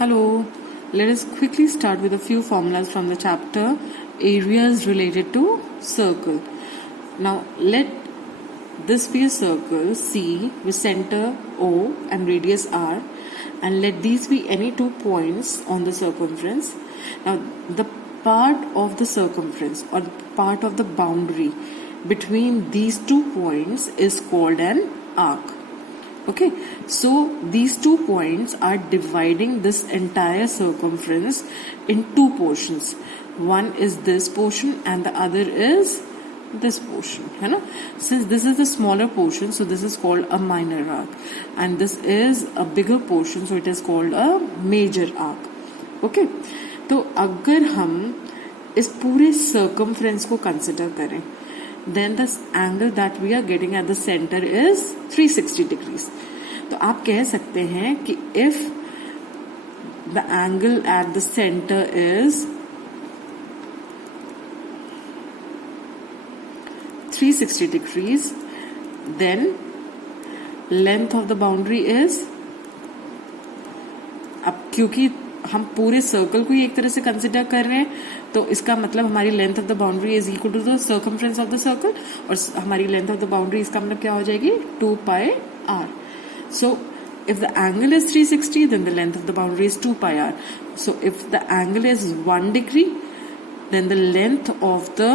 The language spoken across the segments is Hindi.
Hello, let us quickly start with a few formulas from the chapter Areas Related to Circle. Now let this be a circle C with center O and radius R, and let these be any 2 points on the circumference. Now the part of the circumference or part of the boundary between these 2 points is called an arc. Okay, so these 2 points are dividing this entire circumference in 2 portions. One is this portion and the other is this portion. Since this is the smaller portion, so this is called a minor arc, and this is a bigger portion, so it is called a major arc. Okay, तो अगर हम इस पूरे circumference को consider करें, then the angle that we are getting at the center is 360 degrees. तो आप कह सकते हैं कि if the angle at the center is 360 degrees, then length of the boundary is, अब क्योंकि हम पूरे सर्कल को ही एक तरह से कंसिडर कर रहे हैं, तो इसका मतलब हमारी length of the boundary is equal to the circumference of the circle, और हमारी लेंथ ऑफ द बाउंड्री इसका मतलब क्या हो जाएगी 2 pi r. So if the angle is 360, then the length of the boundary is 2 pi r. So if the angle is 1 degree, then the length of the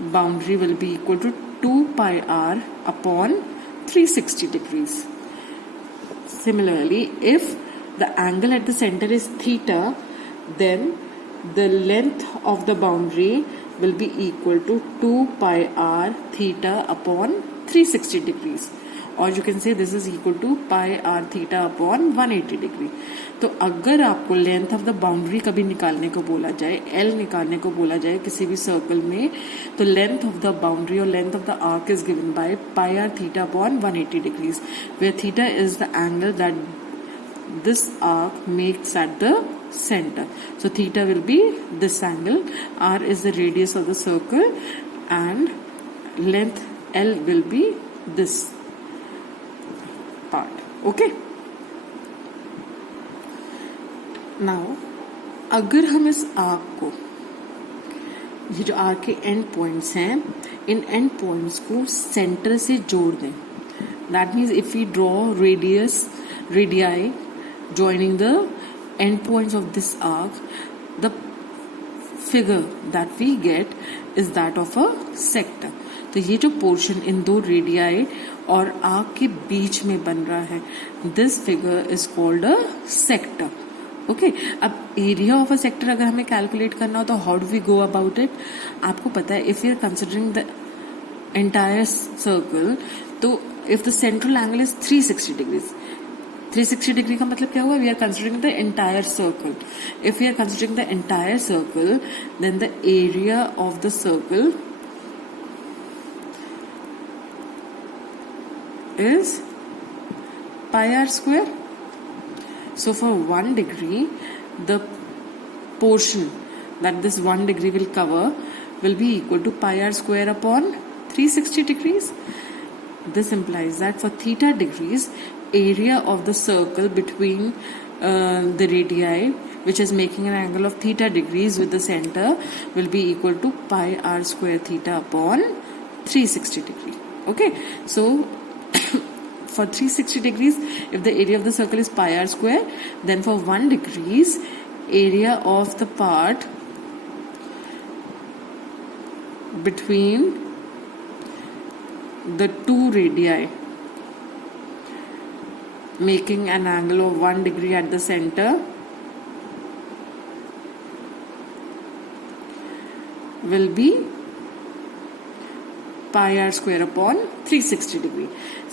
boundary will be equal to 2 pi r upon 360 degrees. Similarly, if the angle at the center is theta, then the length of the boundary will be equal to 2 pi r theta upon 360 degrees, or you can say this is equal to pi r theta upon 180 degree. तो अगर आपको लेंथ ऑफ द बाउंड्री कभी निकालने को बोला जाए, L निकालने को बोला जाए किसी भी सर्कल में, तो लेंथ ऑफ द बाउंड्री और length of the arc is given by pi r theta upon 180 degrees, where theta is the angle that this arc makes at the center. So theta will be this angle, r is the radius of the circle, and length L will be this part. Okay, now अगर हम इस आर्क को, ये जो आर्क के एंड पॉइंट्स हैं, इन एंड पॉइंट्स को सेंटर से जोड़ दें, that means if we draw radii joining the endpoints of this arc, the figure that we get is that of a sector. तो ये जो पोर्शन इन 2 रेडियाई और आर्क के बीच में बन रहा है, this figure is called a sector. Okay, अब एरिया ऑफ अ सेक्टर अगर हमें कैलकुलेट करना हो तो how do we go about it? आपको पता है, if you are considering the entire circle, तो if the central angle is 360 degrees, 360 degree का मतलब क्या हुआ? We are considering the entire circle. If we are considering the entire circle, then the area of the circle is pi r square. So for 1 degree, the portion that this 1 degree will cover will be equal to pi r square upon 360 degrees. This implies that for theta degrees, area of the circle between the radii, which is making an angle of theta degrees with the center, will be equal to pi r square theta upon 360 degree. Okay, so for 360 degrees, if the area of the circle is pi r square, then for 1 degrees, area of the part between the 2 radii making an angle of 1 degree at the center will be pi r square upon 360 degree.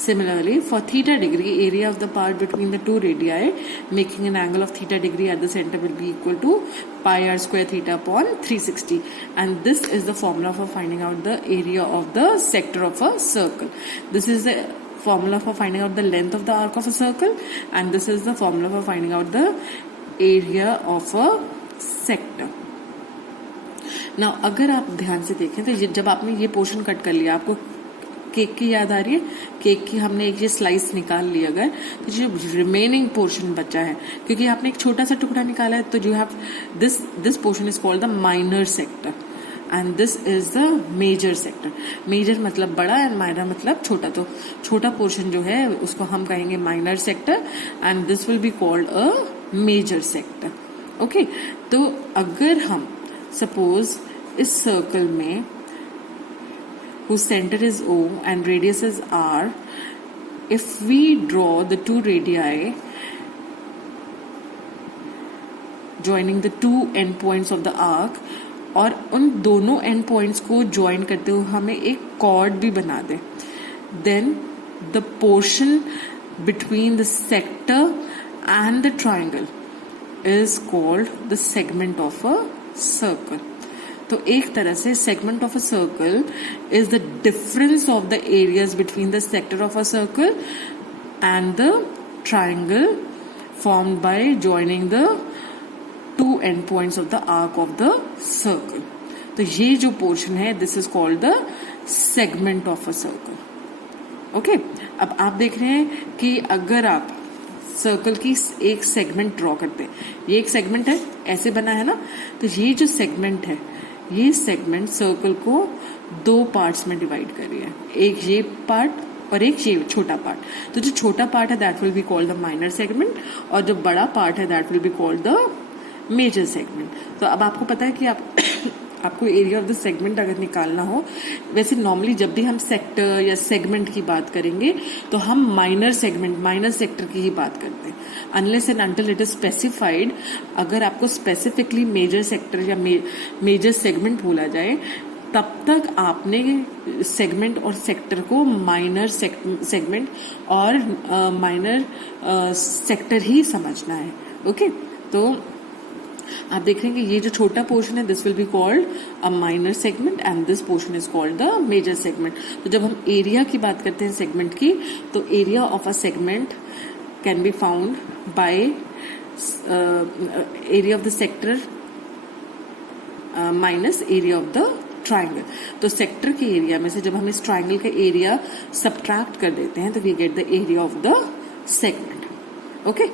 Similarly, for theta degree, area of the part between the 2 radii making an angle of theta degree at the center will be equal to pi r square theta upon 360, and this is the formula for finding out the area of the sector of a circle. This is the formula for finding out the length of the arc of a circle, and this is the formula for finding out the area of a sector. Now अगर आप ध्यान से देखें तो जब आपने ये पोर्शन कट कर लिया, आपको केक की याद आ रही है? केक की हमने एक ये स्लाइस निकाल ली अगर, तो जो रिमेनिंग पोर्शन बचा है, क्योंकि आपने एक छोटा सा टुकड़ा निकाला है, तो you have this portion is called the minor sector and this is the major sector. Major मतलब बड़ा एंड माइनर मतलब छोटा. तो छोटा पोर्शन जो है उसको हम कहेंगे minor sector and this will be called a major sector. Okay, तो अगर हम सपोज इस सर्कल में whose center is O and radius is R, if we draw the two radii joining the two end points of the arc, और उन दोनों एंड पॉइंट्स को ज्वाइन करते हुए हमें एक कॉर्ड भी बना दे, then the portion between the sector and the triangle is called the segment of a circle. तो एक तरह से segment of a circle is the difference of the areas between the sector of a circle and the triangle formed by joining the two end points of the arc of the circle. तो ये जो पोर्शन है this is called the segment of a circle. Okay, अब आप देख रहे हैं कि अगर आप सर्कल की एक सेगमेंट ड्रॉ करते हैं, ये एक सेगमेंट है, ऐसे बना है ना, तो ये जो सेगमेंट है, ये सेगमेंट सर्कल को दो पार्ट्स में डिवाइड कर रही है, एक ये पार्ट और एक ये छोटा पार्ट. तो जो छोटा पार्ट है that will be called the minor segment और जो बड़ा पार्ट है that will be called the major segment. तो अब आपको पता है कि आपको एरिया ऑफ द सेगमेंट अगर निकालना हो, वैसे नॉर्मली जब भी हम सेक्टर या सेगमेंट की बात करेंगे तो हम माइनर सेगमेंट, माइनर सेक्टर की ही बात करते हैं, unless and until it is specified. अगर आपको स्पेसिफिकली मेजर सेक्टर या मेजर सेगमेंट बोला जाए, तब तक आपने सेगमेंट और सेक्टर को माइनर सेगमेंट और माइनर सेक्टर ही समझना है. ओके, तो आप देख रहे हैं कि ये जो छोटा पोर्शन है this will be called a minor segment and this portion is called the major segment. तो जब हम एरिया की बात करते हैं सेगमेंट की, तो area of a segment can be found by area of the sector minus area of the triangle. तो सेक्टर के एरिया में से जब हम इस ट्राइंगल का एरिया सब्ट्रैक्ट कर देते हैं तो we get the area of the segment. Okay.